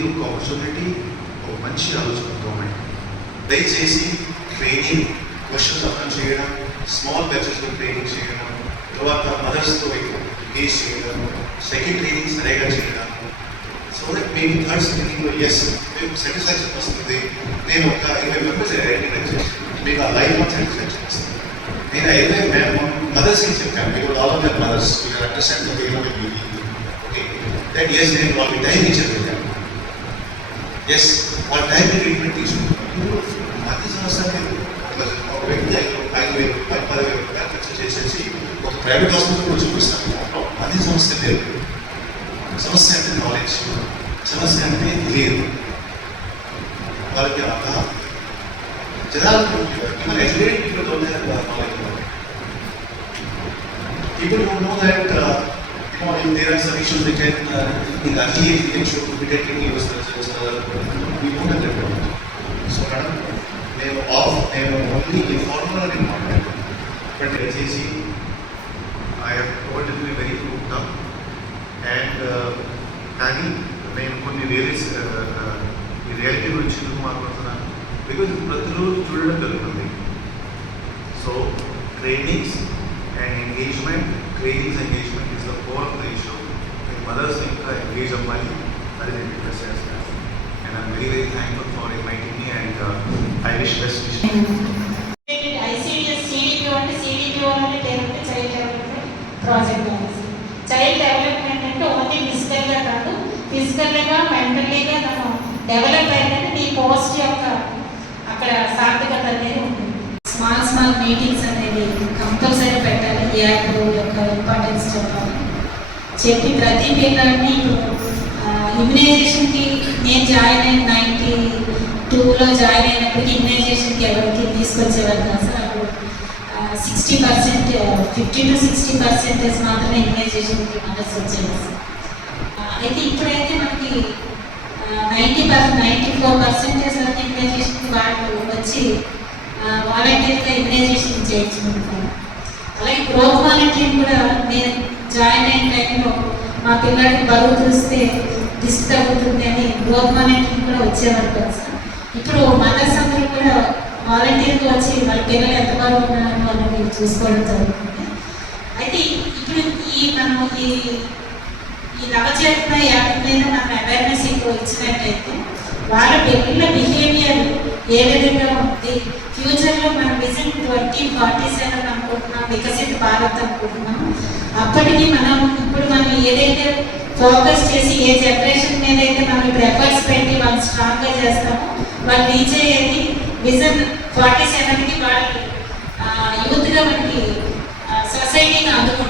ఇది ఒక ఆపర్చునిటీ, ఒక మంచి ఆలోచన గవర్నమెంట్. దయచేసి ట్రైనింగ్, క్వశ్చన్స్ అర్థం చేయడం, స్మాల్ బ్యాచెస్లో ట్రైనింగ్ చేయడం, తర్వాత మదర్స్తో ఎంగేజ్ చేయడం, సెకండ్ ట్రైనింగ్ సరిగా చేయడం. సో దట్ మీకు థర్డ్ స్క్రీనింగ్లో ఎస్ మీకు సాటిస్ఫాక్షన్ వస్తుంది. నేను ఒక 20 మెంబర్స్ ఐడెంటిఫై మీకు ఆ లైఫ్ ఆఫ్ సాటిస్ఫాక్షన్ వస్తుంది. నేను 20 మదర్స్కి చెప్పాను, మీకు ఆల్ ఆఫ్ దర్ మదర్స్ మీరు అండర్స్టాండ్ ఓకే దట్ ఎస్ నేను వాళ్ళకి టైం ఇచ్చాను. ఎస్ వాళ్ళ టైం ట్రీట్మెంట్ తీసుకుంటున్నాను. ప్రతి సంవత్సరం ఒక వ్యక్తి 5,000 రూపాయలు 10,000 రూపాయలు ఖర్చు చేసేసి ఒక ప్రైవేట్ హాస్పిటల్లో చూపిస్తాను. అది సమస్య లేదు. సమస్య అంటే నాలెడ్జ్, సమస్య అంటే లేదు. వాళ్ళకి జనాలకు educated people don't have knowledge. People don't know that if there are some issues they can in early age they can show to be taken use we don't have that problem. So madam, నేను only informal and important, but దయచేసి I have told it to be very hooked up and కానీ నేను కొన్ని ఈ reality గురించి ఎందుకు మాట్లాడుతున్నాను, because ప్రతిరోజు చూడడం జరుగుతుంది. So trainings and engagement is the core of the issue. Mothers ఇంకా engage అవ్వాలి, అది నేను రిక్వెస్ట్ చేస్తాను. And I'm very very thankful for inviting me and I wish best wishes. ICDS CDPO అంటే CDPO అంటే పేరుంటే child development project office. Child development అంటే only ఫిజికల్గా కాదు, ఫిజికల్గా మెంటల్లీగా మనం డెవలప్ అయ్యిందంటే నీ పోస్ట్ యొక్క అక్కడ సార్థకత అనేది ఉంటుంది. స్మాల్ మీటింగ్స్ అనేవి కంపల్సరీ పెట్టాలి. ఈ యాప్ యొక్క ఇంపార్టెన్స్ చెప్పి ప్రతి పిల్లల్ని ఇమ్యునైజేషన్కి నేను జాయిన్ అయిన 92లో జాయిన్ అయినప్పటికీ ఇమ్యునైజేషన్కి ఎవరికి తీసుకొచ్చేవారు కాదు సార్. అప్పుడు 60% 50 to 60% మాత్రమే ఇమ్యునైజేషన్కి మద్దతు వచ్చేది సార్. అయితే ఇప్పుడైతే మనకి 94% వరకు ఇమ్యునైజేషన్కి వాళ్ళు వచ్చి వాలంటీర్గా ఇమ్యునైజేషన్ చేయించుకుంటాను. అలాగే గ్రోత్ వాలంటీర్ కూడా నేను జాయిన్ అయిన టైంలో మా పిల్లలకి బరువు చూస్తే దిష్టి తగ్గుతుంది అని గ్రోత్ వాలంటీర్ కూడా వచ్చేవారు కదా సార్. ఇప్పుడు మదర్స్ అందరూ కూడా వాలంటీర్గా వచ్చి వాళ్ళ పిల్లలు ఎంత బరువు ఉన్నారో వాళ్ళని చూసుకోవడం జరుగుతుంది. అయితే ఇప్పుడు మనం ఈ నవచేతన యాప్ మీద మనం అవేర్నెస్ ఎక్కువ ఇచ్చినట్టయితే వాళ్ళ పిల్లల బిహేవియర్ ఏ విధంగా ఉంది, ఫ్యూచర్లో మనం విజన్ 2047 అనుకుంటున్నాం, వికసిత భారత్ అనుకుంటున్నాం. అప్పటికి ఇప్పుడు మనం ఏదైతే ఫోకస్ చేసి ఏ జనరేషన్ మీద అయితే మనం ఇప్పుడు ఎఫర్ట్స్ పెట్టి వాళ్ళు స్ట్రాంగ్గా చేస్తామో వాళ్ళు రీచ్ అయ్యేది విజన్ 47కి వాళ్ళు యూత్గా మనకి సొసైటీని అందుకుంటారు.